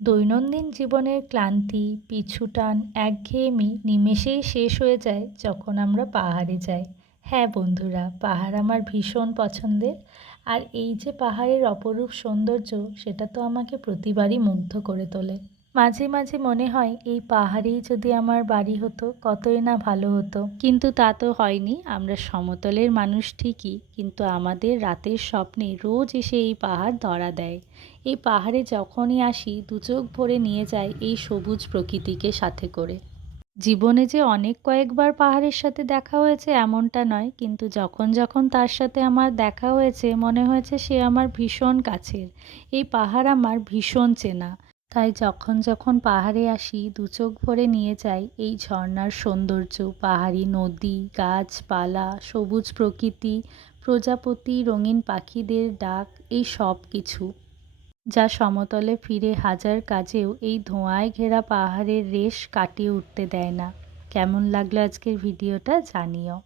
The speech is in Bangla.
দৈনন্দিন জীবনের ক্লান্তি, পিছুটান, একঘেয়েমি নিমেষেই শেষ হয়ে যায় যখন আমরা পাহাড়ে যাই। হ্যাঁ বন্ধুরা, পাহাড় আমার ভীষণ পছন্দের। আর এই যে পাহাড়ের অপরূপ সৌন্দর্য, সেটা তো আমাকে প্রতিবারই মুগ্ধ করে তোলে। মাঝে মাঝে মনে হয় এই পাহাড়েই যদি আমার বাড়ি হতো কতই না ভালো হতো, কিন্তু তা তো হয়নি। আমরা সমতলের মানুষ ঠিকই, কিন্তু আমাদের রাতের স্বপ্নে রোজ এসে এই পাহাড় ধরা দেয়। এই পাহাড়ে যখনই আসি দু চোখ ভরে নিয়ে যায় এই সবুজ প্রকৃতিকে সাথে করে। জীবনে যে অনেক কয়েকবার পাহাড়ের সাথে দেখা হয়েছে এমনটা নয়, কিন্তু যখন যখন তার সাথে আমার দেখা হয়েছে মনে হয়েছে সে আমার ভীষণ কাছের। এই পাহাড় আমার ভীষণ চেনা। তাই যখন যখন পাহাড়ে আসি দু চোখ ভরে নিয়ে যাই এই ঝর্ণার সৌন্দর্য, পাহাড়ি নদী, গাছপালা, সবুজ প্রকৃতি, প্রজাপতি, রঙিন পাখিদের ডাক, এই সব কিছু যা সমতলে ফিরে হাজার কাজেও এই ধোঁয়ায় ঘেরা পাহাড়ের রেশ কাটিয়ে উঠতে দেয় না। কেমন লাগলো আজকের ভিডিওটা জানিও।